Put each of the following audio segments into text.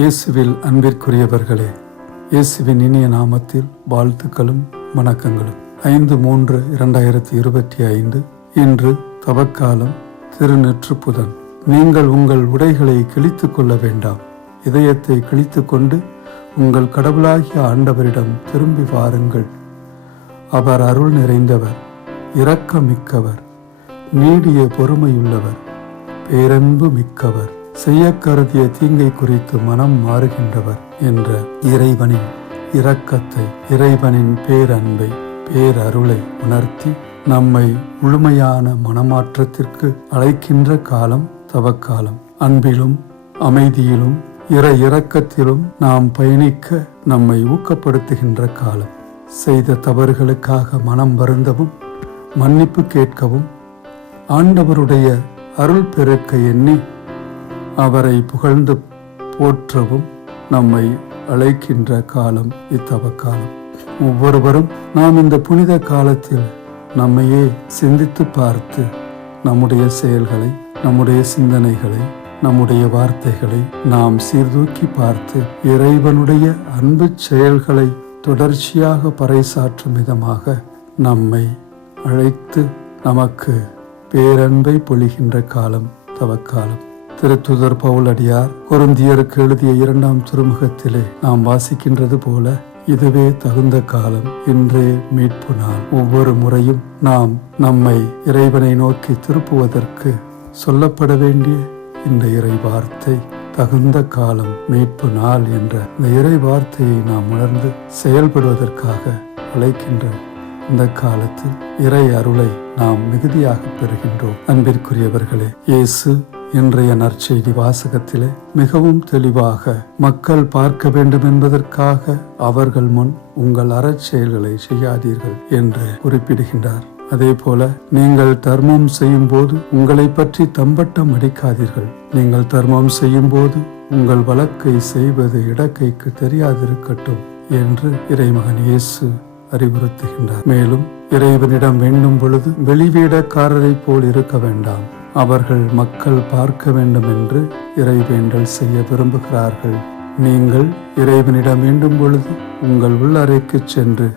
இயேசுவில் அன்பிற்குரியவர்களே, இயேசுவின் இனிய நாமத்தில் வாழ்த்துக்களும் வணக்கங்களும். 5/3/2025 இன்று தவக்காலம், திருநெற்றுப்புதன். நீங்கள் உங்கள் உடைகளை கிழித்து கொள்ள வேண்டாம், இதயத்தை கிழித்து கொண்டு உங்கள் கடவுளாகிய ஆண்டவரிடம் திரும்பி வாருங்கள். அவர் அருள் நிறைந்தவர், இரக்கமிக்கவர், நீடிய பொறுமையுள்ளவர், பேரன்பு மிக்கவர், செய்ய கருதிய தீங்கை குறித்து மனம் மாறுகின்றவர் என்ற இறைவனின் இரக்கத்தை, இறைவனின் பேரன்பை, பேரருளை உணர்த்தி நம்மை முழுமையான மனமாற்றத்திற்கு அழைக்கின்ற காலம் தவக்காலம். அன்பிலும் அமைதியிலும் இரக்கத்திலும் நாம் பயணிக்க நம்மை ஊக்கப்படுத்துகின்ற காலம். செய்த தவறுகளுக்காக மனம் வருந்தவும், மன்னிப்பு கேட்கவும், ஆண்டவருடைய அருள் பெருக்க எண்ணி அவரை புகழ்ந்து போற்றவும் நம்மை அழைக்கின்ற காலம் இத்தவக்காலம். ஒவ்வொருவரும் நாம் இந்த புனித காலத்தில் நம்மையே சிந்தித்து பார்த்து நம்முடைய செயல்களை, நம்முடைய சிந்தனைகளை, நம்முடைய வார்த்தைகளை நாம் சீர்தூக்கி பார்த்து இறைவனுடைய அன்பு செயல்களை தொடர்ச்சியாக பறைசாற்றும் விதமாக நம்மை அழைத்து நமக்கு பேரன்பை பொழிகின்ற காலம் தவக்காலம். திருத்துதர் பவுலடியார் கொரிந்தியருக்கு எழுதிய 2ஆம் திருமுகத்திலே நாம் வாசிக்கின்றது போல, இதுவே தகுந்த காலம், இன்றே மீட்பு நாள். ஒவ்வொரு முறையும் நாம் நம்மை இறைவனை நோக்கி திருப்புவதற்கு சொல்லப்பட வேண்டிய இந்த இறை வார்த்தை தகுந்த காலம், மீட்பு நாள் என்ற இந்த இறை வார்த்தையை நாம் உணர்ந்து செயல்படுவதற்காக அழைக்கின்ற இந்த காலத்தில் இறை அருளை நாம் மிகுதியாக பெறுகின்றோம். அன்பிற்குரியவர்களே, இயேசு இன்றைய நற்செய்தி வாசகத்திலே மிகவும் தெளிவாக மக்கள் பார்க்க வேண்டும் என்பதற்காக அவர்கள் முன் உங்கள் அறச்செயல்களை செய்யாதீர்கள் என்று குறிப்பிடுகின்றார். அதே போல, நீங்கள் தர்மம் செய்யும் போது உங்களை பற்றி தம்பட்டம் அடிக்காதீர்கள். நீங்கள் தர்மம் செய்யும் போது உங்கள் வழக்கை செய்வது இடக்கைக்கு தெரியாதிருக்கட்டும் என்று இறைமகன் இயேசு அறிவுறுத்துகின்றார். மேலும் இறைவனிடம் வேண்டும் பொழுது வெளிவேடக்காரரை போல் இருக்க வேண்டாம். அவர்கள் மக்கள் பார்க்க வேண்டும் என்று இறைவேண்டல் செய்ய விரும்புகிறார்கள். நீங்கள் இறைவனிடம் வேண்டும் பொழுது உங்கள் உள்ளறைக்கு சென்று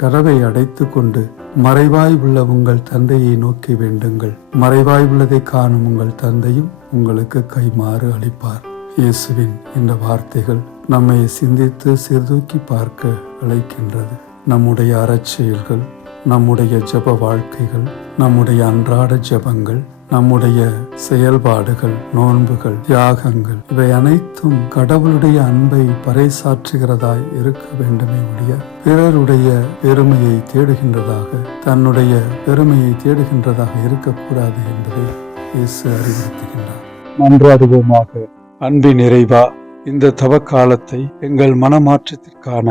கதவை அடைத்து கொண்டு மறைவாய் உள்ள உங்கள் தந்தையை நோக்கி வேண்டுங்கள். மறைவாய் உள்ளதை காணும் உங்கள் தந்தையும் உங்களுக்கு கைமாறு அளிப்பார். இயேசுவின் இந்த வார்த்தைகள் நம்மை சிந்தித்து சீர்தூக்கி பார்க்க அழைக்கின்றது. நம்முடைய அறச்செயல்கள், நம்முடைய ஜெப வாழ்க்கைகள், நம்முடைய அன்றாட ஜெபங்கள், நம்முடைய செயல்பாடுகள், நோன்புகள், தியாகங்கள், இவை அனைத்தும் கடவுளுடைய அன்பை பறைசாற்றுகிறதாய் இருக்க வேண்டுமே ஒழிய பிறருடைய பெருமையை தேடுகின்றதாக, தன்னுடைய பெருமையை தேடுகின்றதாக இருக்கக்கூடாது என்பதை இயேசு அறிவுறுத்துகின்றார். மன்றாடுவோமாக. அன்பின் இறைவா, இந்த தவக்காலத்தை எங்கள் மனமாற்றத்திற்கான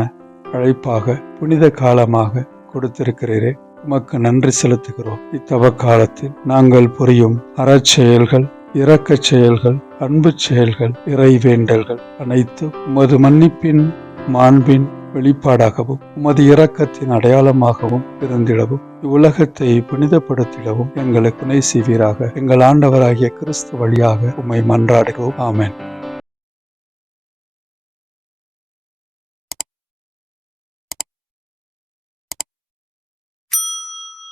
அழைப்பாக, புனித காலமாக கொடுத்திருக்கிறீரே, உமக்கு நன்றி செலுத்துகிறோம். இத்தவ காலத்தில் நாங்கள் புரியும் அறச்செயல்கள், இரக்கச் செயல்கள், அன்பு செயல்கள், இறைவேண்டல்கள் அனைத்தும் உமது மன்னிப்பின் மாண்பின் வெளிப்பாடாகவும் உமது இரக்கத்தின் அடையாளமாகவும் இருந்திடவும், இவ்வுலகத்தை புனிதப்படுத்திடவும் எங்களுக்கு துணை செய்வீராக. எங்கள் ஆண்டவராகிய கிறிஸ்து வழியாக உம்மை மன்றாடுகிறோம். ஆமென்.